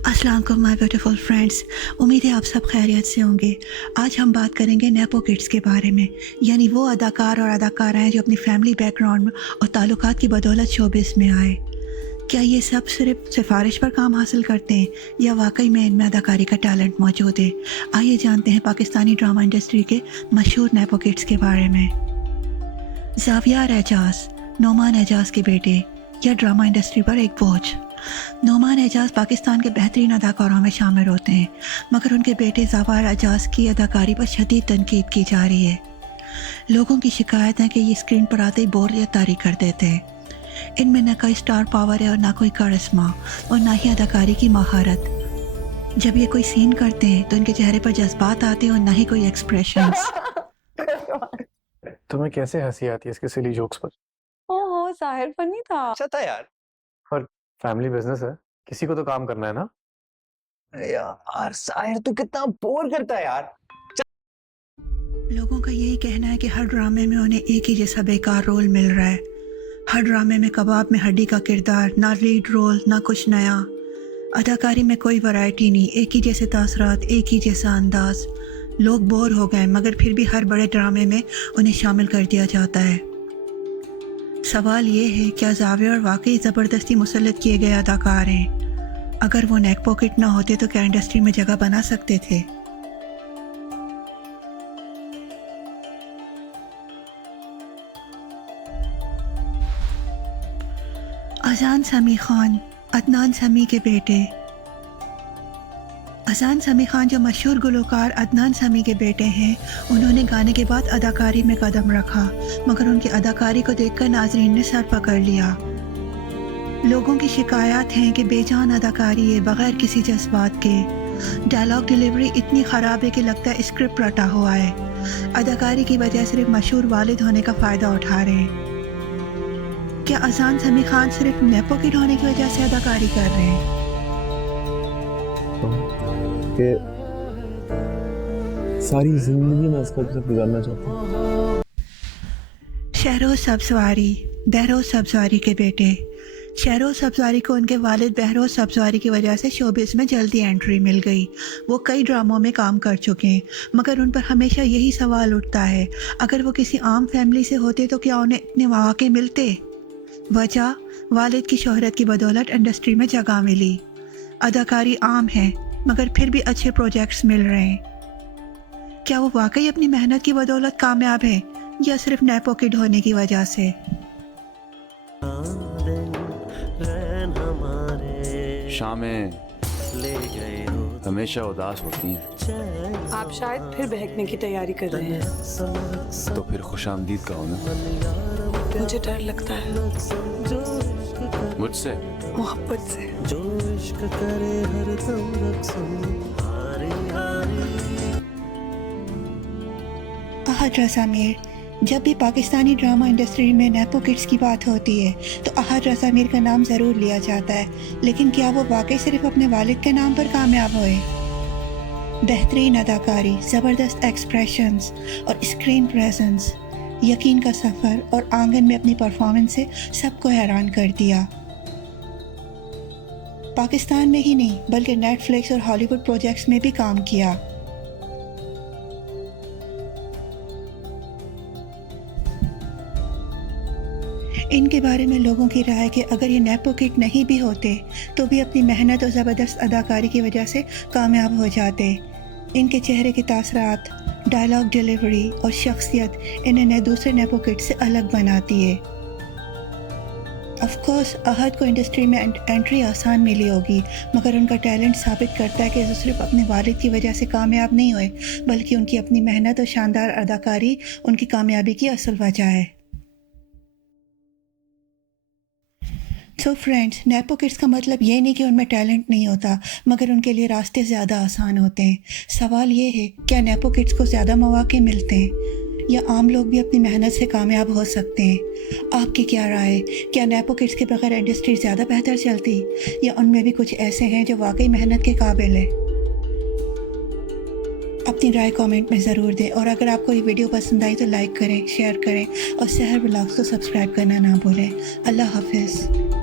अस्सलाम वालेकुम my beautiful friends, उम्मीद है आप सब खैरियत से होंगे। आज हम बात करेंगे नेपो किड्स के बारे में, यानी वो अदाकार और अदाकाराएँ जो अपनी फैमिली बैकग्राउंड और ताल्लुकात की बदौलत शोबिस में आए। क्या ये सब सिर्फ सिफारिश पर काम हासिल करते हैं या वाकई में इनमें अदाकारी का टैलेंट मौजूद है? आइए जानते हैं पाकिस्तानी ड्रामा इंडस्ट्री के मशहूर नेपो किड्स के बारे में। ज़ावियार एजाज, नोमान एजाज के बेटे, या ड्रामा इंडस्ट्री पर एक बोझ। नोमान एजाज पाकिस्तान के बेहतरीन अदाकारों में शामिल होते हैं, मगर उनके बेटे ज़ावियार एजाज की अदाकारी पर शदीद तनकीद की जा रही है। लोगों की शिकायत है कि ये स्क्रीन पर आते ही बोरियत तारी कर देते हैं। इनमें न कोई स्टार पावर है और ना कोई कारिश्मा और ना ही अदाकारी की महारत। जब ये कोई सीन करते हैं तो इनके चेहरे पर जज्बात आते हैं और ना ही कोई एक्सप्रेशंस। तुम्हें कैसे हंसी आती है इसके सिली जोक्स पर? ओहो, साहिर फनी था। अच्छा था यार। और फैमिली बिजनेस है, किसी को तो काम करना है ना। यार साहिर तू कितना बोर करता है यार। लोगों का यही कहना है कि हर ड्रामे में उन्हें एक ही जैसा बेकार रोल मिल रहा है। हर ड्रामे में कबाब में हड्डी का किरदार, ना लीड रोल, ना कुछ नया। अदाकारी में कोई वैरायटी नहीं, एक ही जैसे तासरात, एक ही जैसा अंदाज। लोग बोर हो गए, मगर फिर भी हर बड़े ड्रामे में उन्हें शामिल कर दिया जाता है। सवाल ये है, क्या ज़ावियार वाकई ज़बरदस्ती मुसल्लत किए गए अदाकार हैं? अगर वो नेक पॉकेट ना होते तो क्या इंडस्ट्री में जगह बना सकते थे? अजान समी खान, अदनान समी के बेटे। अजान समी खान जो मशहूर गुलकार अदनान समी के बेटे हैं, उन्होंने गाने के बाद अदाकारी में कदम रखा, मगर उनकी अदाकारी को देखकर नाजरीन ने सर पकड़ लिया। लोगों की शिकायत हैं कि बेजान अदाकारी है बगैर किसी जज्बात के। डायलॉग डिलीवरी इतनी ख़राब है कि लगता है स्क्रिप्ट रटा हुआ है। अदाकारी की वजह सिर्फ मशहूर वालिद होने का फ़ायदा उठा रहे हैं। क्या अजान समी खान सिर्फ नेपो किड होने की वजह से अदाकारी कर रहे हैं? कि सारी जिंदगी मैं इसका साथ गुजारना चाहता हूँ। शहरोज सब्ज़वारी, बहरोज सब्ज़वारी के बेटे। शहरोज सब्ज़वारी को उनके वालिद बहरोज सब्ज़वारी की वजह से शोबिस में जल्दी एंट्री मिल गई। वो कई ड्रामों में काम कर चुके हैं, मगर उन पर हमेशा यही सवाल उठता है, अगर वो किसी आम फैमिली से होते तो क्या उन्हें इतने मौके मिलते? वजह, वालिद की शोहरत की बदौलत इंडस्ट्री में जगह मिली। अदाकारी आम है, मगर फिर भी अच्छे प्रोजेक्ट्स मिल रहे हैं। क्या वो वाकई अपनी मेहनत की बदौलत कामयाब है या सिर्फ नेपो किड होने की वजह से? शामें हमेशा उदास होती हैं। आप शायद फिर बहकने की तैयारी कर रहे हैं। तो फिर खुशामदीद कहो ना। मुझे डर लगता है, मुझसे? मोहब्बत से। अहद रज़ा मीर। जब भी पाकिस्तानी ड्रामा इंडस्ट्री में नेपो किड्स की बात होती है तो अहद रज़ा मीर का नाम ज़रूर लिया जाता है, लेकिन क्या वो वाकई सिर्फ अपने वालिद के नाम पर कामयाब हुए? बेहतरीन अदाकारी, ज़बरदस्त एक्सप्रेशंस और स्क्रीन प्रेजेंस, यकीन का सफ़र और आंगन में अपनी परफॉर्मेंस से सबको हैरान कर दिया। पाकिस्तान में ही नहीं बल्कि नेटफ्लिक्स और हॉलीवुड प्रोजेक्ट्स में भी काम किया। इनके बारे में लोगों की राय है कि अगर ये नेपो किड नहीं भी होते तो भी अपनी मेहनत और ज़बरदस्त अदाकारी की वजह से कामयाब हो जाते। इनके चेहरे के तासरात, डायलॉग डिलीवरी और शख्सियत इन्हें दूसरे नेपो किड से अलग बनाती है। ऑफ कोर्स अहद को इंडस्ट्री में एंट्री आसान मिली होगी, मगर उनका टैलेंट साबित करता है कि वो सिर्फ अपने वालिद की वजह से कामयाब नहीं हुए, बल्कि उनकी अपनी मेहनत और शानदार अदाकारी उनकी कामयाबी की असल वजह है। सो फ्रेंड्स, नेपो किड्स का मतलब ये नहीं कि उनमें टैलेंट नहीं होता, मगर उनके लिए रास्ते ज़्यादा आसान होते हैं। सवाल ये है, क्या नेपो किड्स को ज़्यादा मौके मिलते हैं या आम लोग भी अपनी मेहनत से कामयाब हो सकते हैं? आपकी क्या राय? क्या नेपो किड्स के बगैर इंडस्ट्री ज़्यादा बेहतर चलती या उनमें भी कुछ ऐसे हैं जो वाकई मेहनत के काबिल है? अपनी राय कमेंट में ज़रूर दें, और अगर आपको ये वीडियो पसंद आई तो लाइक करें, शेयर करें और सहर व्लॉग्स को सब्सक्राइब करना ना भूलें। अल्लाह हाफिज़।